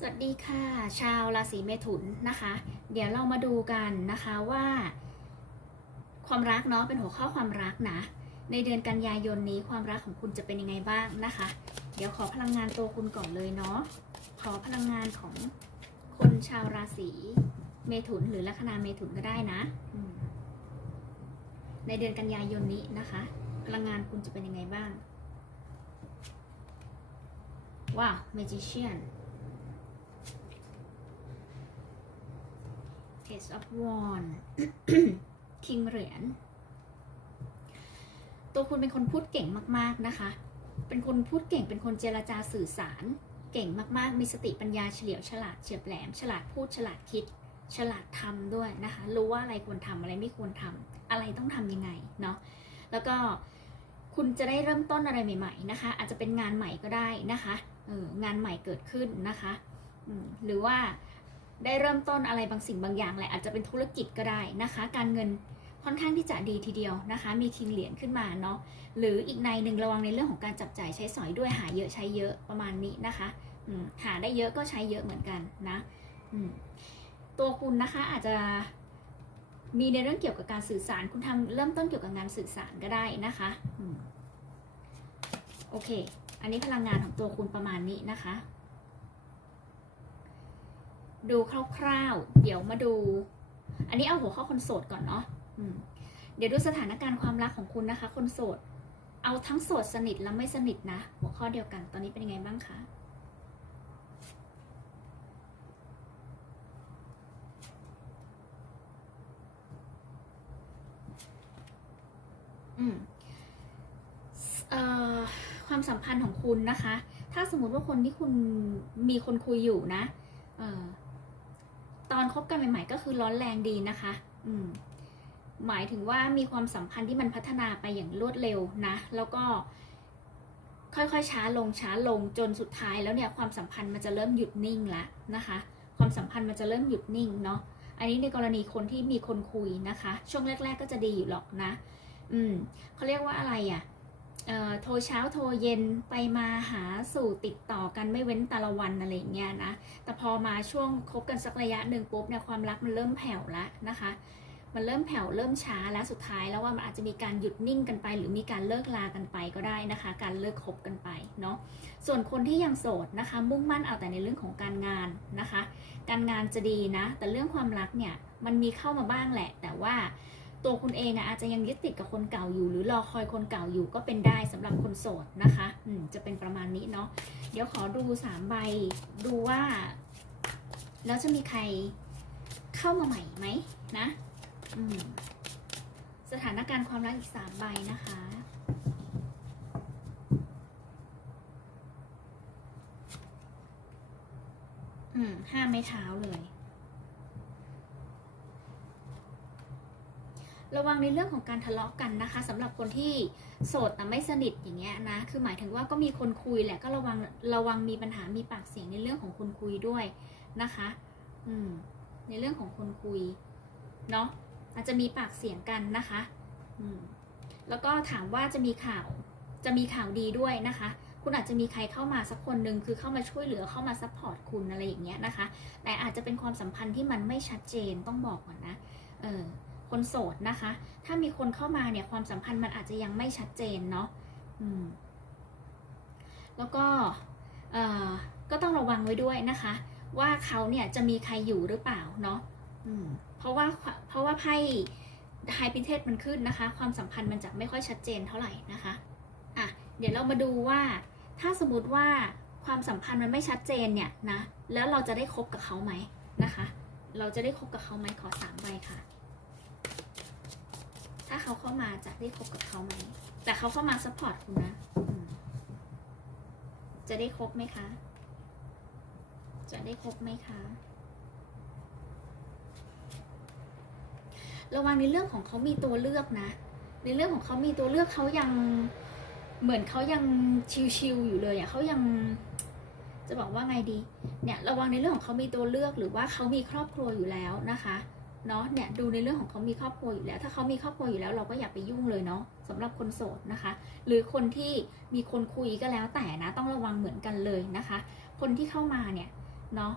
สวัสดีค่ะ ชาวราศีเมถุนนะคะ เดี๋ยวเรามาดูกันนะคะว่า ความรักเนาะเป็นหัวข้อความรักนะ ในเดือนกันยายนนี้ความรักของคุณจะเป็นยังไงบ้างนะคะ เดี๋ยวขอพลังงานตัวคุณก่อนเลยเนาะขอพลังงานของคนชาวราศีเมถุนหรือลัคนาเมถุนก็ได้นะ ในเดือนกันยายนนี้นะคะ พลังงานคุณจะเป็นยังไงบ้างว้าว magician Page of Wand คิงเหรียญตัวคุณเป็นคนพูดเก่งมาก ๆ นะคะ เป็นคนพูดเก่ง เป็นคนเจรจาสื่อสาร เก่งมาก ๆ มีสติปัญญาเฉลียวฉลาดเฉียบแหลม ฉลาดพูดฉลาดคิด ฉลาดทำด้วยนะคะ รู้ว่าอะไรควรทำอะไรไม่ควรทำอะไรต้องทำยังไงเนาะ แล้วก็คุณจะได้เริ่มต้นอะไรใหม่ ๆ นะคะ อาจจะเป็นงานใหม่ก็ได้นะคะ เอองานใหม่เกิดขึ้นนะคะ หรือว่า ได้เริ่มต้นอะไรบางสิ่งบางอย่างแหละอาจจะเป็นธุรกิจก็ได้นะคะ การเงินค่อนข้างที่จะดีทีเดียวนะคะ มีคิงเหรียญขึ้นมาเนาะหรืออีกในหนึ่งระวังในเรื่องของการจับจ่ายใช้สอยด้วยหาเยอะใช้เยอะประมาณนี้นะคะหาได้เยอะก็ใช้เยอะเหมือนกันนะตัวคุณนะคะอาจจะมีในเรื่องเกี่ยวกับการสื่อสารคุณทำเริ่มต้นเกี่ยวกับงานสื่อสารก็ได้นะคะโอเค อันนี้พลังงานของตัวคุณประมาณนี้นะคะ ดูคร่าวๆ เดี๋ยวมาดู อันนี้เอาหัวข้อคนโสดก่อนเนาะเดี๋ยวดูสถานการณ์ความรักของคุณนะคะ คนโสด เอาทั้งโสดสนิทและไม่สนิทนะ หัวข้อเดียวกัน ตอนนี้เป็นยังไงบ้างคะอืมเอ่อความสัมพันธ์ของคุณนะคะ ถ้าสมมติว่าคนที่คุณมีคนคุยอยู่นะเอ่อตอนคบกันใหม่ ๆ ก็คือร้อนแรงดีนะคะ อืมหมายถึงว่ามีความสัมพันธ์ที่มันพัฒนาไปอย่างรวดเร็วนะ แล้วก็ค่อยๆช้าลงช้าลงจนสุดท้ายแล้วเนี่ยความสัมพันธ์มันจะเริ่มหยุดนิ่งละนะคะ ความสัมพันธ์มันจะเริ่มหยุดนิ่งเนาะอันนี้ในกรณีคนที่มีคนคุยนะคะ ช่วงแรก ๆ ก็จะดีอยู่หรอกนะ อืมเขาเรียกว่าอะไรอะ่ะ โทรเช้าโทรเย็นไปมาหาสู่ติดต่อกันไม่เว้นแต่ละวันอะไรเงี้ยนะ แต่พอมาช่วงคบกันสักระยะหนึ่งปุ๊บเนี่ยความรักมันเริ่มแผ่วละนะคะ มันเริ่มแผ่วเริ่มช้าแล้วสุดท้ายแล้วว่ามันอาจจะมีการหยุดนิ่งกันไป หรือมีการเลิกลากันไปก็ได้นะคะ การเลิกคบกันไปเนาะ ส่วนคนที่ยังโสดนะคะ มุ่งมั่นเอาแต่ในเรื่องของการงานนะคะ การงานจะดีนะ แต่เรื่องความรักเนี่ยมันมีเข้ามาบ้างแหละ แต่ว่า ตัวคุณเองนะอาจจะยังยึดติดกับคนเก่าอยู่ หรือรอคอยคนเก่าอยู่ก็เป็นได้สำหรับคนโสดนะคะอืมจะเป็นประมาณนี้เนาะเดี๋ยวขอดูสามใบดูว่า แล้วจะมีใครเข้ามาใหม่ไหมนะอืมสถานการณ์ความรักอีกสามใบนะคะอืมห้าไม้เท้าเลย ระวังในเรื่องของการทะเลาะกันนะคะสำหรับคนที่โสดแต่ไม่สนิทอย่างเงี้ยนะ คือหมายถึงว่าก็มีคนคุยแหละก็ระวังระวังมีปัญหามีปากเสียงในเรื่องของคนคุยด้วยนะคะ อืม ในเรื่องของคนคุยเนาะอาจจะมีปากเสียงกันนะคะ อืม แล้วก็ถามว่าจะมีข่าว จะมีข่าวดีด้วยนะคะ คุณอาจจะมีใครเข้ามาสักคนหนึ่งคือเข้ามาช่วยเหลือเข้ามาซัพพอร์ตคุณอะไรอย่างเงี้ยนะคะ แต่อาจจะเป็นความสัมพันธ์ที่มันไม่ชัดเจนต้องบอกก่อนนะ เออ คนโสดนะคะ ถ้ามีคนเข้ามาเนี่ยความสัมพันธ์มันอาจจะยังไม่ชัดเจนเนาะอืมแล้วก็เอ่อก็ต้องระวังไว้ด้วยนะคะ ว่าเขาเนี่ยจะมีใครอยู่หรือเปล่าเนาะอืมเพราะว่าเพราะว่าไพ่ไฮพิเทสมันขึ้นนะคะ ความสัมพันธ์มันจะไม่ค่อยชัดเจนเท่าไหร่นะคะอะเดี๋ยวเรามาดูว่า ถ้าสมมติว่าความสัมพันธ์มันไม่ชัดเจนเนี่ยนะแล้วเราจะได้คบกับเขาไหมนะคะ เราจะได้คบกับเขาไหมขอสามใบค่ะ ถ้าเขาเข้ามาจะได้คบกับเขาไหม แต่เขาเข้ามาซัพพอร์ตคุณนะ จะได้คบไหมคะ จะได้คบไหมคะ ระวังในเรื่องของเขามีตัวเลือกนะ ในเรื่องของเขามีตัวเลือกเขายังเหมือนเขายังชิวๆอยู่เลยอะ่ะเขายังจะบอกว่าไงดี เนี่ยระวังในเรื่องของเขามีตัวเลือกหรือว่าเขามีครอบครัวอยู่แล้วนะคะ เนาะเนี่ยดูในเรื่องของเขามีครอบครัวอยู่แล้ว ถ้าเขามีครอบครัวอยู่แล้วเราก็อย่าไปยุ่งเลยเนาะสำหรับคนโสดนะคะ หรือคนที่มีคนคุยก็แล้วแต่นะต้องระวังเหมือนกันเลยนะคะ คนที่เข้ามาเนี่ยเนาะ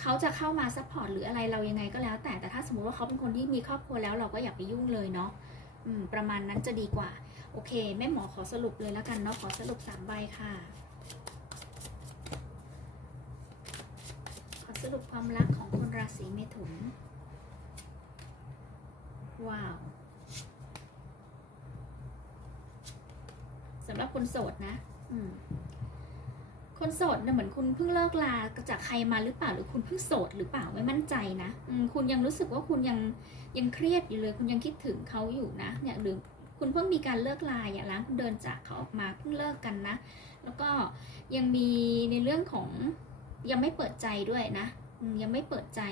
เขาจะเข้ามาซัพพอร์ตหรืออะไรเรายังไงก็แล้วแต่แต่ถ้าสมมติว่าเขาเป็นคนที่มีครอบครัวแล้วเราก็อย่าไปยุ่งเลยเนาะประมาณนั้นจะดีกว่า โอเคแม่หมอขอสรุปเลยแล้วกันเนาะขอสรุปสามใบค่ะขอสรุปความรักของคนราศีเมถุน ว้าวสำหรับคนโสดนะ อืม คนโสดเนี่ยเหมือนคุณเพิ่งเลิกลาจากใครมาหรือเปล่า หรือคุณเพิ่งโสดหรือเปล่าไม่มั่นใจนะอืมคุณยังรู้สึกว่าคุณยังยังเครียดอยู่เลย คุณยังคิดถึงเขาอยู่นะ เนี่ยหรือคุณเพิ่งมีการเลิกลาอย่าล้างคุณเดินจากเขาออกมาเพิ่งเลิกกันนะ แล้วก็ยังมีในเรื่องของยังไม่เปิดใจด้วยนะยังไม่เปิดใจ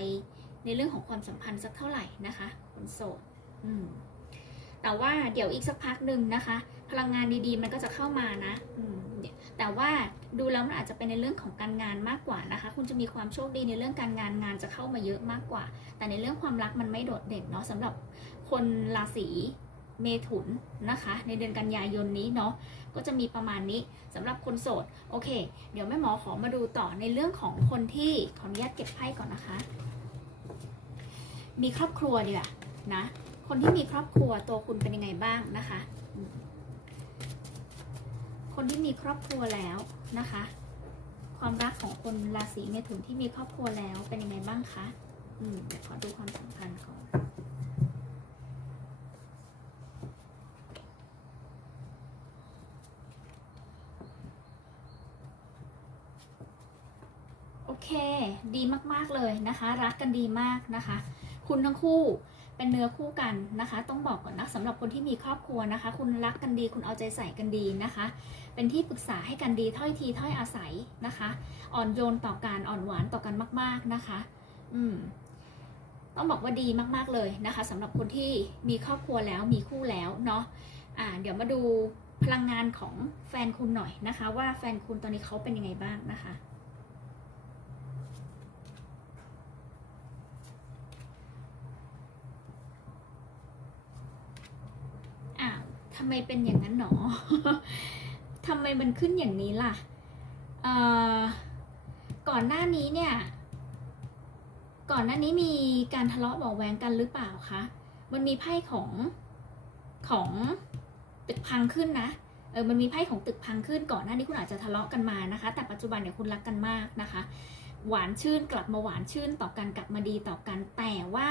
ในเรื่องของความสัมพันธ์สักเท่าไหร่นะคะคนโสด แต่ว่าเดี๋ยวอีกสักพักหนึ่งนะคะ พลังงานดีๆ มันก็จะเข้ามานะแต่ว่าดูแล้วมันอาจจะเป็นในเรื่องของการงานมากกว่านะคะ คุณจะมีความโชคดีในเรื่องการงานงานจะเข้ามาเยอะมากกว่า แต่ในเรื่องความรักมันไม่โดดเด่นเนาะสำหรับคนราศีเมถุนนะคะ ในเดือนกันยายนนี้เนาะก็จะมีประมาณนี้สำหรับคนโสดโอเค เดี๋ยวแม่หมอขอมาดูต่อในเรื่องของคนที่ขออนุญาตเก็บไพ่ก่อนนะคะ มีครอบครัวดีกว่านะ คนที่มีครอบครัวตัวคุณเป็นยังไงบ้างนะคะ คนที่มีครอบครัวแล้วนะคะ ความรักของคนราศีเมถุนที่มีครอบครัวแล้วเป็นยังไงบ้างคะอืมเดี๋ยวขอดูความสัมพันธ์ก่อนโอเค ดีมาก ๆ เลยนะคะ รักกันดีมากนะคะ คุณทั้งคู่ เป็นเนื้อคู่กันนะคะ ต้องบอกก่อนนะสำหรับคนที่มีครอบครัวนะคะ คุณรักกันดี คุณเอาใจใส่กันดีนะคะ เป็นที่ปรึกษาให้กันดีถ้อยทีถ้อยอาศัยนะคะ อ่อนโยนต่อการอ่อนหวานต่อกันมาก ๆนะคะ อืมต้องบอกว่าดีมากๆเลยนะคะสำหรับคนที่มีครอบครัวแล้วมีคู่แล้วเนาะอ่า เดี๋ยวมาดูพลังงานของแฟนคุณหน่อยนะคะ ว่าแฟนคุณตอนนี้เขาเป็นยังไงบ้างนะคะ อ้าวทำไมเป็นอย่างนั้นหนอทำไมมันขึ้นอย่างนี้ล่ะเอ่อก่อนหน้านี้เนี่ย ก่อนหน้านี้มีการทะเลาะเบาแวงกันหรือเปล่าคะ มันมีไพ่ของของตึกพังขึ้นนะ เออ มันมีไพ่ของตึกพังขึ้น ก่อนหน้านี้คุณอาจจะทะเลาะกันมานะคะ แต่ปัจจุบันเนี่ยคุณรักกันมากนะคะ หวานชื่นกลับมาหวานชื่นต่อกันกลับมาดีต่อกัน แต่ว่า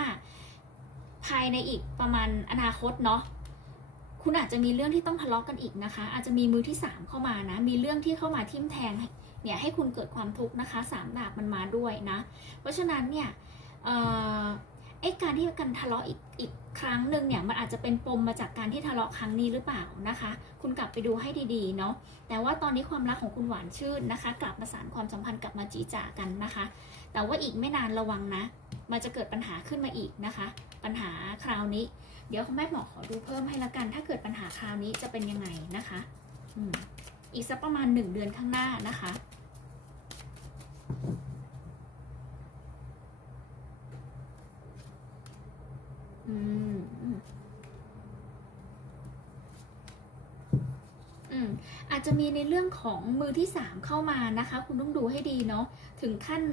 ภายในอีกประมาณอนาคตเนาะ คุณอาจจะมีเรื่องที่ต้องทะเลาะกันอีกนะคะ อาจจะมีมือที่สามเข้ามานะ มีเรื่องที่เข้ามาทิ่มแทงเนี่ยให้คุณเกิดความทุกข์นะคะสามดาบมันมาด้วยนะ เพราะฉะนั้นเนี่ย ไอ้การที่กันทะเลาะอีกอีกครั้งหนึ่งเนี่ยมันอาจจะเป็นปมมาจากการที่ทะเลาะครั้งนี้หรือเปล่านะคะ คุณกลับไปดูให้ดีๆเนาะแต่ว่าตอนนี้ความรักของคุณหวานชื่นนะคะ กลับมาสานความสัมพันธ์กลับมาจีจ่ากันนะคะ แต่ว่าอีกไม่นานระวังนะ มันจะเกิดปัญหาขึ้นมาอีกนะคะ ปัญหาคราวนี้ เดี๋ยวคุณแม่หมอขอดูเพิ่มให้ละกัน ถ้าเกิดปัญหาคราวนี้จะเป็นยังไงนะคะอืมอีกสักประมาณหนึ่งเดือนข้างหน้านะคะ อืมอืมอาจจะมีในเรื่องของมือที่สามเข้ามานะคะ คุณต้องดูให้ดีเนาะถึงขั้น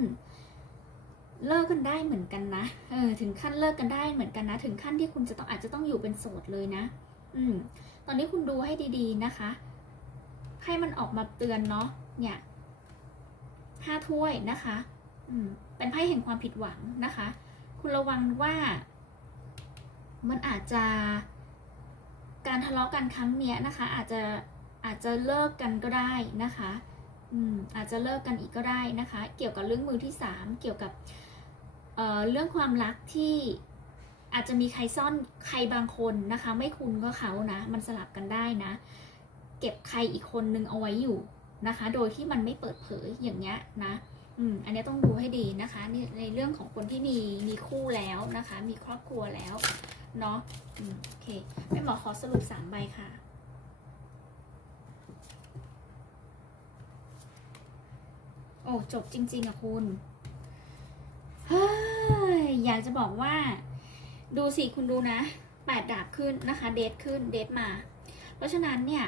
เลิกกันได้เหมือนกันนะเออถึงขั้นเลิกกันได้เหมือนกันนะ ถึงขั้นที่คุณจะต้องอาจจะต้องอยู่เป็นโสดเลยนะ อืม ตอนนี้คุณดูให้ดีๆนะคะ ให้มันออกมาเตือนเนาะเนี่ยห้าถ้วยนะคะ อืมเป็นไพ่แห่งความผิดหวังนะคะ คุณระวังว่า มันอาจจะการทะเลาะกันครั้งเนี้ยนะคะอาจจะอาจจะเลิกกันก็ได้นะคะอืมอาจจะเลิกกันอีกก็ได้นะคะ เกี่ยวกับเรื่องมือที่สามเกี่ยวกับเอ่อเรื่องความรักที่อาจจะมีใครซ่อนใครบางคนนะคะ ไม่คุณก็เขานะ มันสลับกันได้นะ เก็บใครอีกคนนึงเอาไว้อยู่นะคะ โดยที่มันไม่เปิดเผยอย่างเงี้ยนะอืมอันนี้ต้องดูให้ดีนะคะนี่ในเรื่องของคนที่มีมีคู่แล้วนะคะ มีครอบครัวแล้ว เนาะอืมโอเคแม่หมอขอสรุปสามใบค่ะโอ้จบจริง ๆอะคุณเฮ้ยอยากจะบอกว่า ดูสิคุณดูนะแปดดาบขึ้นนะคะ เดทขึ้นเดทมา เพราะฉะนั้นเนี่ย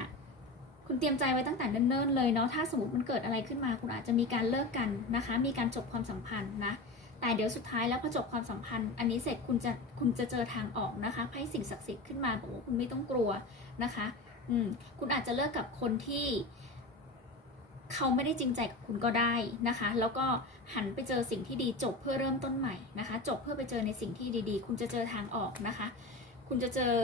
คุณคุณเตรียมใจไว้ตั้งแต่เนิ่นๆเลยเนาะถ้าสมมติมันเกิดอะไรขึ้นมา คุณอาจจะมีการเลิกกันนะคะ มีการจบความสัมพันธ์นะ แต่เดี๋ยวสุดท้ายแล้วพอจบความสัมพันธ์ อันนี้เสร็จคุณจะคุณจะเจอทางออกนะคะให้สิ่งศักดิ์สิทธิ์ขึ้นมาบอกว่าคุณไม่ต้องกลัวนะคะ อืมคุณอาจจะเลิกกับคนที่เขาไม่ได้จริงใจกับคุณก็ได้นะคะ แล้วก็หันไปเจอสิ่งที่ดีจบเพื่อเริ่มต้นใหม่นะคะ จบเพื่อไปเจอในสิ่งที่ดีๆ คุณจะเจอทางออกนะคะ คุณจะเจอ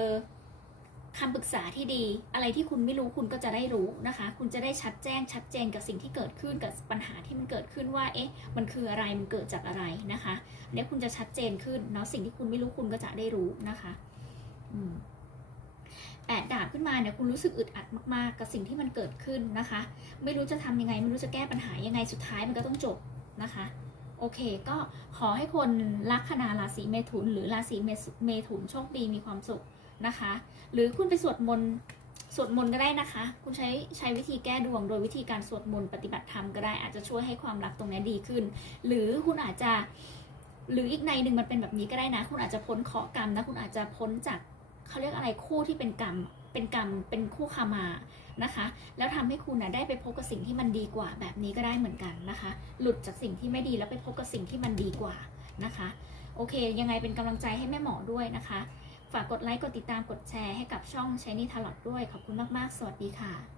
คำปรึกษาที่ดี อะไรที่คุณไม่รู้คุณก็จะได้รู้นะคะ คุณจะได้ชัดแจ้งชัดเจนกับสิ่งที่เกิดขึ้นกับปัญหาที่มันเกิดขึ้นว่า เอ๊ะ มันคืออะไร มันเกิดจากอะไรนะคะเดี๋ยวคุณจะชัดเจนขึ้นเนาะ สิ่งที่คุณไม่รู้คุณก็จะได้รู้นะคะอืมแปดดาบขึ้นมาเนี่ยคุณรู้สึกอึดอัดมากๆ กับสิ่งที่มันเกิดขึ้นนะคะ ไม่รู้จะทำยังไง ไม่รู้จะแก้ปัญหายังไง สุดท้ายมันก็ต้องจบนะคะโอเค ก็ขอให้คนลัคนาราศีเมถุน หรือราศีเมถุเมถุนโชคดีมีความสุข นะคะ หรือคุณไปสวดมนต์สวดมนต์ก็ได้นะคะ คุณใช้ใช้วิธีแก้ดวงโดยวิธีการสวดมนต์ปฏิบัติธรรมก็ได้อาจจะช่วยให้ความรักตรงนี้ดีขึ้น หรือคุณอาจจะ หรืออีกในหนึ่งมันเป็นแบบนี้ก็ได้นะ คุณอาจจะพ้นเคราะห์กรรมนะคุณอาจจะพ้นจากเขาเรียกอะไรคู่ที่เป็นกรรมเป็นกรรมเป็นคู่คามานะคะ แล้วทำให้คุณนะได้ไปพบกับสิ่งที่มันดีกว่าแบบนี้ก็ได้เหมือนกันนะคะ หลุดจากสิ่งที่ไม่ดีแล้วไปพบกับสิ่งที่มันดีกว่านะคะ โอเค ยังไงเป็นกำลังใจให้แม่หมอด้วยนะคะ ฝากกดไลค์ กดติดตาม กดแชร์ให้กับช่อง Shiny Talot ด้วย ขอบคุณมาก ๆ สวัสดีค่ะ